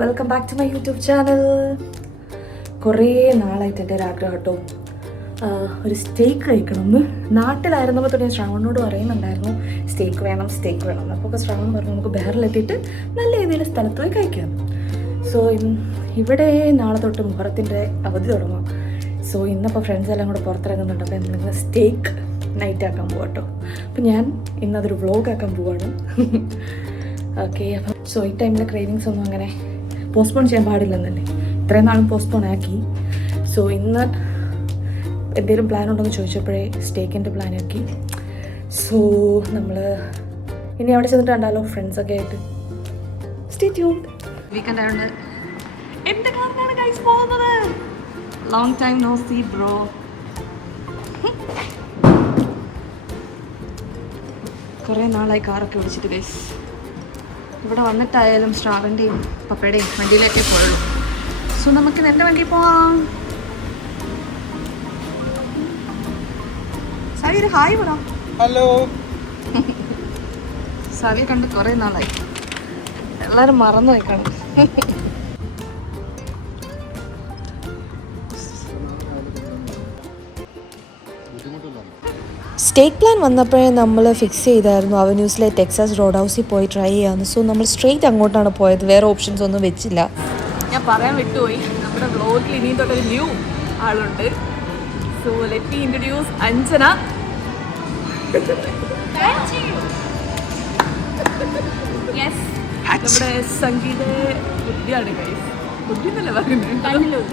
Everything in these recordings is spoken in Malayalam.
Welcome back to my YouTube channel. കുറേ നാളായിട്ട് എൻ്റെ ഒരു ആഗ്രഹം കേട്ടോ, ഒരു സ്റ്റേക്ക് കഴിക്കണമെന്ന്. നാട്ടിലായിരുന്നപ്പോൾ തന്നെ ശ്രവണോട് പറയുന്നുണ്ടായിരുന്നു സ്റ്റേക്ക് വേണം എന്ന്. അപ്പോൾ ശ്രവൺ പറഞ്ഞു നമുക്ക് ബഹറിലെത്തിയിട്ട് നല്ല രീതിയിൽ സ്ഥലത്ത് പോയി കഴിക്കാം. സോ ഇവിടെ നാളെ തൊട്ട് മുഹറത്തിൻ്റെ അവധി തുടങ്ങും. സോ ഇന്നിപ്പോൾ ഫ്രണ്ട്സ് എല്ലാം കൂടെ പുറത്തിറങ്ങുന്നുണ്ട്. അപ്പോൾ എന്തെങ്കിലും സ്റ്റേക്ക് നൈറ്റ് ആക്കാൻ പോകാം കേട്ടോ. അപ്പോൾ ഞാൻ ഇന്നതൊരു വ്ളോഗ് ആക്കാൻ പോവാണ്. ഓക്കെ, അപ്പം സോ ഈ ടൈമിലെ ക്രേവിങ്സ് ഒന്നും അങ്ങനെ പോസ്റ്റ്പോൺ ചെയ്യാൻ പാടില്ലെന്നല്ലേ, ഇത്രയും നാളും പോസ്റ്റ്പോൺ ആക്കി. സോ ഇന്ന് എന്തെങ്കിലും പ്ലാൻ ഉണ്ടെന്ന് ചോദിച്ചപ്പോഴേ സ്റ്റേക്കിൻ്റെ പ്ലാൻ ആക്കി. സോ നമ്മൾ ഇനി അവിടെ ചെന്നിട്ട് കണ്ടാലോ ഫ്രണ്ട്സൊക്കെ ആയിട്ട്. Stay tuned. വീക്കെൻഡ് ആയതുകൊണ്ട് എൻ്റെ കാറിനാണ് ഗൈസ് പോകുന്നത്. Long time no see bro. കുറേ നാളായി കാറൊക്കെ ഓടിച്ചിട്ട് ഗൈസ്. ഇവിടെ വന്നിട്ടായാലും ശ്രാവൻ്റെയും പപ്പയുടെയും വണ്ടിയിലൊക്കെ പോയുള്ളൂ. സോ നമുക്ക് എൻ്റെ വണ്ടിയിൽ പോവാം. സാവി ഒരു ഹായ് പറ. ഹലോ. സാവിയെ കണ്ട് കുറേ നാളായി, എല്ലാവരും മറന്നു വയ്ക്കണം. സ്റ്റേക്ക് പ്ലാൻ വന്നപ്പോഴേ നമ്മൾ ഫിക്സ് ചെയ്തായിരുന്നു അവന്യൂസിലെ ടെക്സാസ് റോഡ് ഹൗസിൽ പോയി ട്രൈ ചെയ്യാമെന്ന്. സോ നമ്മൾ സ്ട്രെയിറ്റ് അങ്ങോട്ടാണ് പോയത്, വേറെ ഓപ്ഷൻസ് ഒന്നും വെച്ചില്ല. ഞാൻ പറയാൻ വിട്ടുപോയി, നമ്മുടെ വ്ലോഗിൽ ഇനിയും തൊട്ടൊരു ന്യൂ ആളുണ്ട്. So let me introduce Anjana. നമ്മുടെ സംഗീത ബുദ്ധിയാണ് ഗൈസ്. ബുദ്ധി എന്നല്ലേ പറയുന്നത്?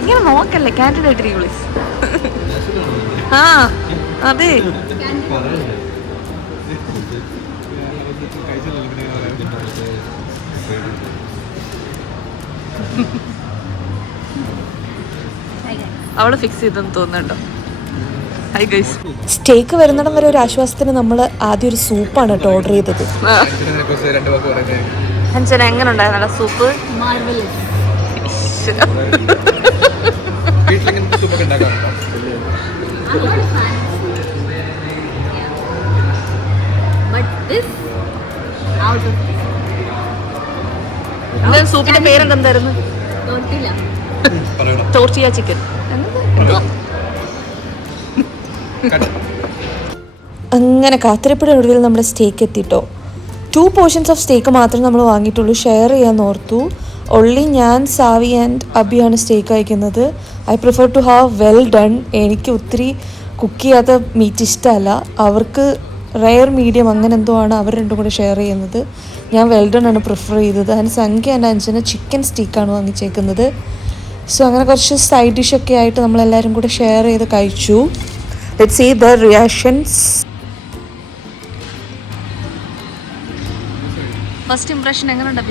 ഇങ്ങനെ നോക്കല്ലേ, കാൻഡിഡേറ്റ് പ്ലീസ്. ആ അതെ, അവള് ഫിക്സ് ചെയ്തെന്ന് തോന്നുന്നുണ്ടോ? High guys. സ്റ്റേക്ക് വരുന്നിടം വരെ ഒരു ആശ്വാസത്തിന് നമ്മൾ ആദ്യം ഒരു സൂപ്പാണ് കേട്ടോ ഓർഡർ ചെയ്തത്. അഞ്ജന എങ്ങനെ ഉണ്ടായിരുന്നടാ സൂപ്പ്? സൂപ്പിന്റെ പേരെന്തായിരുന്നു? ടോർട്ടിയ ചിക്കൻ. അങ്ങനെ കാത്തിരിപ്പിന്റെ ഒടുവിൽ നമ്മുടെ സ്റ്റേക്ക് എത്തിട്ടോ. 2 പോർഷൻസ് ഓഫ് സ്റ്റേക്ക് മാത്രമേ നമ്മൾ വാങ്ങിയിട്ടുള്ളൂ, ഷെയർ ചെയ്യാൻ ഓർത്തു. ഒൺലി ഞാൻ, സാവി ആൻഡ് അബിയാണ് സ്റ്റേക്ക് കഴിക്കുന്നത്. I prefer to have well done. എനിക്ക് ഒത്തിരി കുക്ക് ചെയ്യാത്ത മീറ്റ് ഇഷ്ടമല്ല. അവർക്ക് റെയർ മീഡിയം അങ്ങനെ എന്തോ ആണ് അവർ രണ്ടും കൂടെ ഷെയർ ചെയ്യുന്നത്. ഞാൻ വെൽ ഡൺ ആണ് പ്രിഫർ ചെയ്തത്. അതിന് സംഖ്യ എൻ്റെ അഞ്ചിന് ചിക്കൻ സ്റ്റീക്കാണ് വാങ്ങിച്ചേക്കുന്നത്. സോ അങ്ങനെ കുറച്ച് സൈഡ് ഡിഷൊക്കെ ആയിട്ട് നമ്മളെല്ലാവരും കൂടെ ഷെയർ ചെയ്ത് കഴിച്ചു. Let's see the reactions. First impression എങ്ങനെ ഉണ്ട്?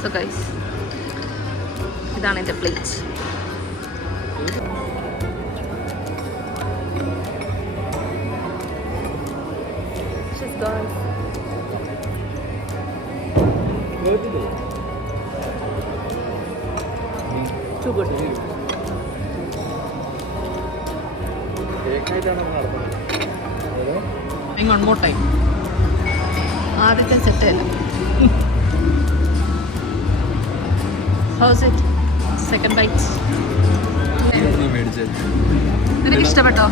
സോ ഗൈസ്, ഇതാണ് എൻ്റെ plate. Too good. One more time. ആദ്യത്തെ സെറ്റ് അല്ല. How's it? Second bite. നിനക്ക് ഇഷ്ടപ്പെട്ടോ?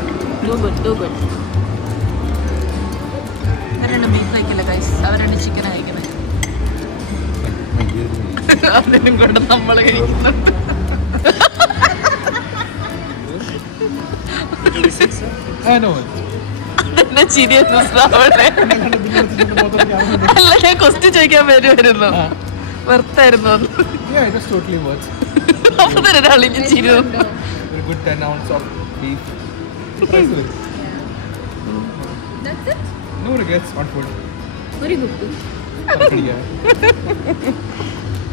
Too good. അവരെണ്ണം ബീഫ് കഴിക്കില്ല ഗൈസ്, അവരെണ്ണം ചിക്കൻ കഴിക്കുന്നത്. അതിനും കൊണ്ട് നമ്മൾ കഴിക്കുന്നുണ്ട്. അല്ല, ഞാൻ ക്വസ്റ്റ്യൻ ചോദിക്കാൻ വരുമായിരുന്നു, വെറുത്തായിരുന്നു. അപ്പൊ തന്നെ ഒരാളിഞ്ഞ് ചിരിയുന്നു.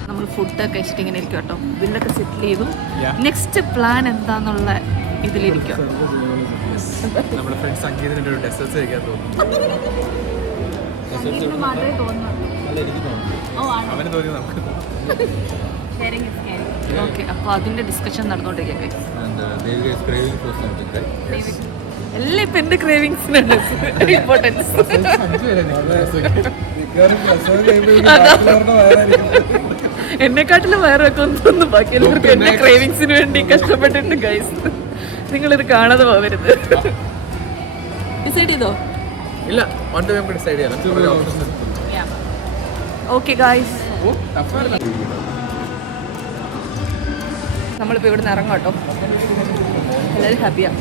നമ്മൾ ഫുഡൊക്കെ കഴിച്ചിട്ട് ഇങ്ങനെ ഇരിക്കും കേട്ടോ. ബില്ലൊക്കെ സെറ്റിൽ ചെയ്തു. നെക്സ്റ്റ് പ്ലാൻ എന്താന്നുള്ള ഇതിലിരിക്കും. നമ്മുടെ ഫ്രണ്ട്സ് സംഗീതത്തിന്റെ ഒരു ഡെസേർട്സ് കഴിക്കാൻ തോന്നുന്നു. ഓക്കെ, അപ്പോൾ അതിൻ്റെ ഡിസ്കഷൻ നടന്നുകൊണ്ടിരിക്കുക. എല്ലാം ഇപ്പം എൻ്റെ ക്രേവിങ്സിനാണ് ഇമ്പോർട്ടൻസ്. എന്നെക്കാട്ടിലും വേറെ ഒക്കെ ഒന്നും ബാക്കി എല്ലാവർക്കും എൻ്റെ ക്രേവിങ്സിന് വേണ്ടി കഷ്ടപ്പെട്ടിട്ടുണ്ട് ഗൈസ്. നിങ്ങളിത് കാണാതെ പോകരുത്. ഡിസൈഡ് ചെയ്തോ? ഇല്ല, ഡിസൈഡ് ചെയ്യാം. ഓക്കെ ഗൈസ്, നമ്മളിപ്പോൾ ഇവിടെ നിന്ന് ഇറങ്ങാം കേട്ടോ. എല്ലാവരും ഹാപ്പിയാണ്.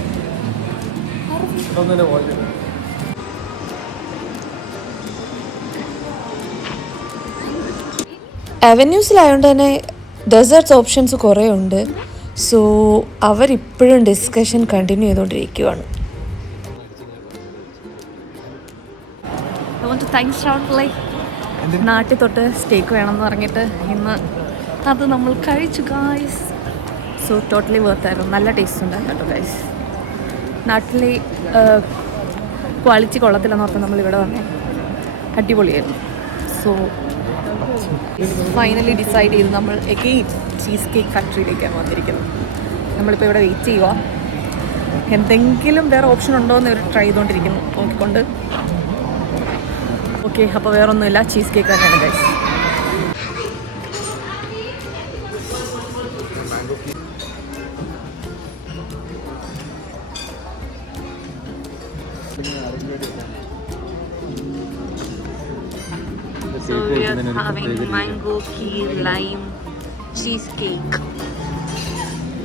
അവന്യൂസിലായതുകൊണ്ട് തന്നെ ഡെസേർട്ട്സ് ഓപ്ഷൻസ് കുറേ ഉണ്ട്. സോ അവരിപ്പോഴും ഡിസ്കഷൻ കണ്ടിന്യൂ ചെയ്തുകൊണ്ടിരിക്കുകയാണ്. നാട്ടിൽ തൊട്ട് സ്റ്റേക്ക് വേണമെന്ന് പറഞ്ഞിട്ട് ഇന്ന് അത് നമ്മൾ കഴിച്ചു ഗായ്സ്. So totally വർത്തായിരുന്നു. നല്ല ടേസ്റ്റ് ഉണ്ടായിരുന്നു കേട്ടോ ഗായ്സ്. നാട്ടിലെ ക്വാളിറ്റി കൊള്ളത്തില്ലെന്ന് ഓർത്ത് നമ്മളിവിടെ വന്നേ. അടിപൊളിയായിരുന്നു. സോ ഫൈനലി ഡിസൈഡ് ചെയ്ത് നമ്മൾ എഗെയിൻ ചീസ് കേക്ക് ഫാക്ടറിയിലേക്കാണ് വന്നിരിക്കുന്നത്. നമ്മളിപ്പോൾ ഇവിടെ വെയിറ്റ് ചെയ്യുക. എന്തെങ്കിലും വേറെ ഓപ്ഷൻ ഉണ്ടോ എന്ന് ഇവർ ട്രൈ ചെയ്തുകൊണ്ടിരിക്കുന്നു നോക്കിക്കൊണ്ട്. ഓക്കെ, അപ്പോൾ വേറൊന്നുമില്ല, ചീസ് കേക്ക് തന്നെയാണ് guys. So we are having mango key lime cheesecake.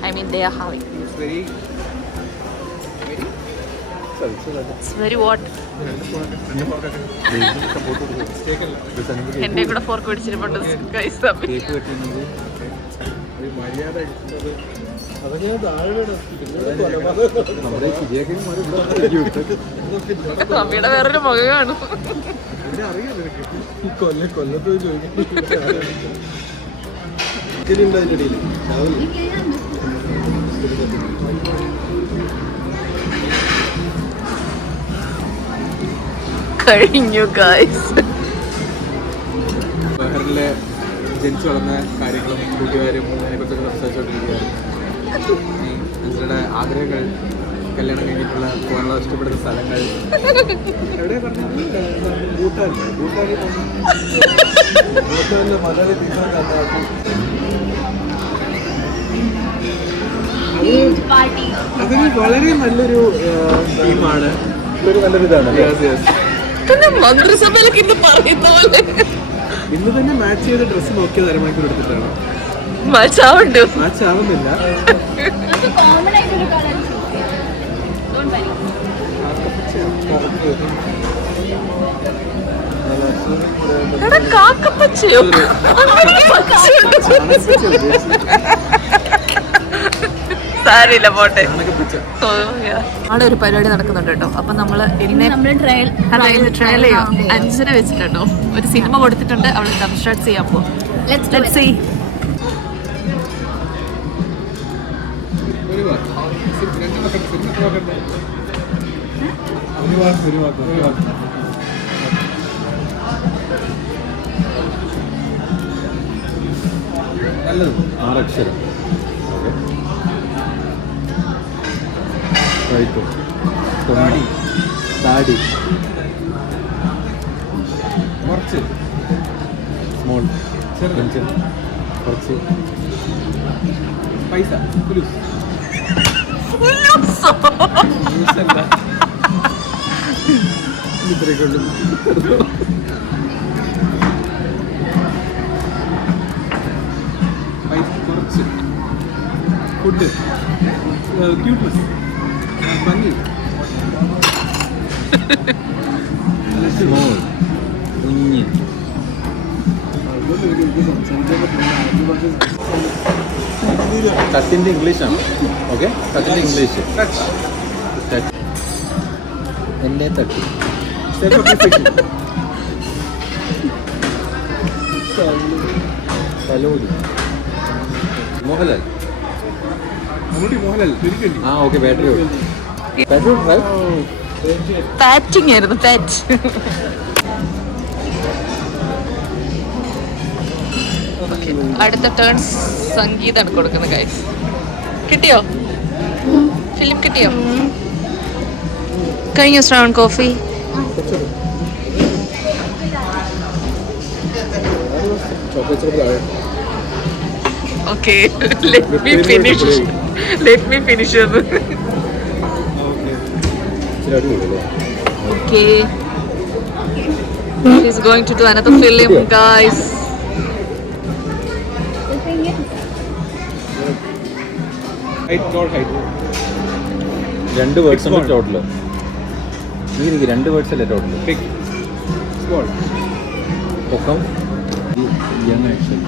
I mean they are having. It's very what? എൻ്റെ കൂടെ ഫോർക്ക് പിടിച്ചിട്ടുണ്ട് ഗൈസ്. അമ്മയുടെ വേറൊരു മുഖം കാണും. കഴിഞ്ഞു ഗൈസ്. ബഹറിലെ ജനിച്ചു വളർന്ന കാര്യങ്ങളും കൂട്ടുകാരും അതിനെക്കുറിച്ചൊക്കെ സംസാരിച്ചുകൊണ്ടിരിക്കുകയാണ്. നിങ്ങളുടെ ആഗ്രഹങ്ങൾ, കല്യാണം കഴിഞ്ഞിട്ടുള്ള പോകാനുള്ള ഇഷ്ടപ്പെടുന്ന സ്ഥലങ്ങൾ എവിടെയാ പറഞ്ഞത്? ഭൂട്ടാനിലെ മലയാളി ടീച്ചറെ കണ്ടാക്കും. അതൊരു വളരെ നല്ലൊരു ടീമാണ്. ഒരു നല്ലൊരു ഇതാണ്. മന്ത്രിസഭയിലൊക്കെ ഇന്ന് പറയുന്ന പോലെ ഇന്ന് തന്നെ മാച്ച് ചെയ്ത ഡ്രസ്സ് നോക്കിയത് അരമണിക്കൂർ എടുത്തിട്ടാണ്. മാച്ച് ആവുന്നില്ല. കാക്കപ്പച്ചയോ? സാരില്ല, പോട്ടെ. അവിടെ ഒരു പരിപാടി നടക്കുന്നുണ്ട് കേട്ടോ. അപ്പൊ നമ്മള് ട്രയൽ ചെയ്യാം. 5 വെച്ചിട്ടുണ്ടോ ഒരു സിനിമ കൊടുത്തിട്ടുണ്ട്. അവള് ഡെമോൺസ്ട്രേറ്റ് ചെയ്യാൻ പോകും. Let's see. നല്ലത് 6 അക്ഷരം. താടി കുറച്ച് സ്മോൾ ചെറുത് കുറച്ച് പൈസ ഇത്രയൊക്കെ പൈസ കുറച്ച് ഫുഡ് ക്യൂട്ട്നെസ് ഭംഗി സ്മോൾ കുഞ്ഞ് ടച്ചിൻ്റെ ഇംഗ്ലീഷാണ്. ഓക്കെ, ടച്ചിൻ്റെ ഇംഗ്ലീഷ്. എന്നെ തട്ടി കലോടി മോഹൻലാൽ. ആ ഓക്കെ, ബാറ്ററി പാറ്റിംഗ് ആയിരുന്നു. പാറ്റ് ഓക്കെ, അടുത്ത ടേൺ സംഗീതാണ് കൊടുക്കുന്നത് ഗൈസ്. കിട്ടിയോ? ഫിലിം കിട്ടിയോ? കഴിഞ്ഞു Shravan coffee? Okay, let me finish അത്. Okay. She's going to do another film, guys. രണ്ട് വേർഡ്സ് ഉണ്ട് ടോട്ടല്. നീ രണ്ട് വേർഡ്സ് അല്ലേ ടോട്ടല്? പൊക്കം, യങ് ആക്ഷൻ.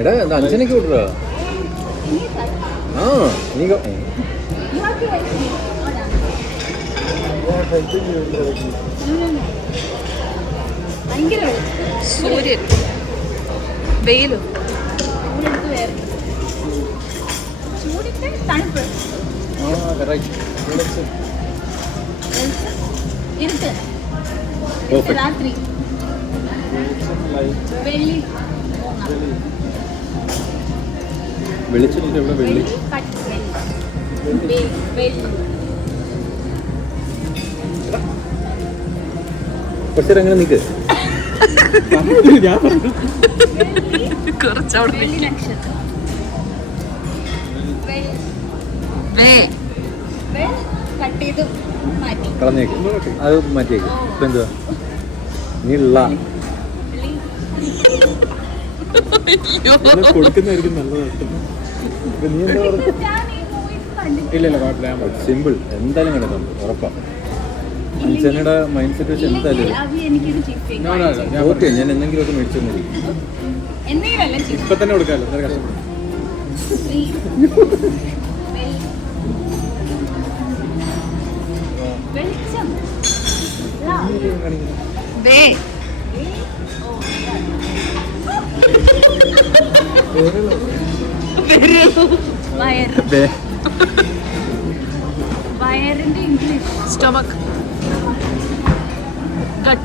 എടാ അഞ്ചനക്ക് വിടറാ. ആ നീ സൂര്യൻ, വെയിലും. രാത്രി വെളിച്ചത്തിന്റെ എവിടെ വെള്ളി? കുറച്ചേരം അങ്ങനെ നിൽക്ക്. കുറച്ചവിടെ കളഞ്ഞേക്ക്, അത് മാറ്റിയേക്ക്. ഇപ്പം എന്തുവാ നീ ഉള്ള കൊടുക്കുന്നതായിരിക്കും നല്ലത്. നീ എന്താ പറഞ്ഞു? സിമ്പിൾ എന്തായാലും കിടക്കുന്നുണ്ട് ഉറപ്പാ. അഞ്ചനയുടെ മൈൻഡ് സെറ്റ് വെച്ച് എന്തായാലും ഓക്കെ, ഞാൻ എന്തെങ്കിലും ഒക്കെ മേടിച്ചു തന്നിരിക്കും. ഇപ്പൊ തന്നെ കൊടുക്കാമല്ലോ, എന്തായാലും കഷ്ടപ്പെടും. സ്റ്റൊമക്ക്.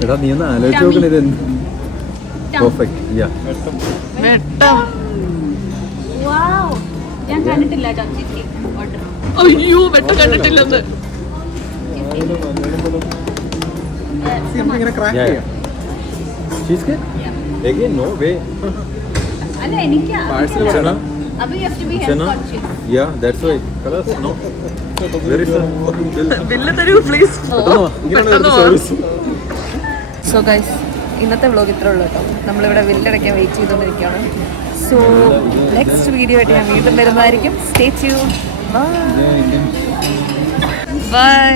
എടാ നീ ഒന്ന് ആലോചിച്ച് നോക്കണേ, ഇത് എന്ത് പെർഫെക്റ്റ്. യാ വെട്ടം. ഞാൻ കണ്ടിട്ടില്ല. അയ്യോ, വെട്ടം കണ്ടിട്ടില്ലെന്ന്. നമുക്കിങ്ങനെ ക്രാക്ക് ചെയ്യാം. Cheese cake again no way. അല്ല എനിക്കാ. പാഴ്സൽ പറയണം. അപ്പൊ you have to be health Chana? conscious. Yeah, that's why. Colors no. Where is the bill? Bill തരൂ പ്ലീസ്. ഇങ്ങനെയാണ് സർവീസ്. സോ ഗൈസ്, ഇന്നത്തെ വ്ലോഗ് ഇത്രേ ഉള്ളൂ കേട്ടോ. നമ്മളിവിടെ ബില്ലടയ്ക്കാൻ വെയിറ്റ് ചെയ്തുകൊണ്ടിരിക്കുകയാണ്. സോ നെക്സ്റ്റ് വീഡിയോ ആയിട്ട് ഞാൻ വീണ്ടും വരുന്നതായിരിക്കും. Stay tune. ബൈ.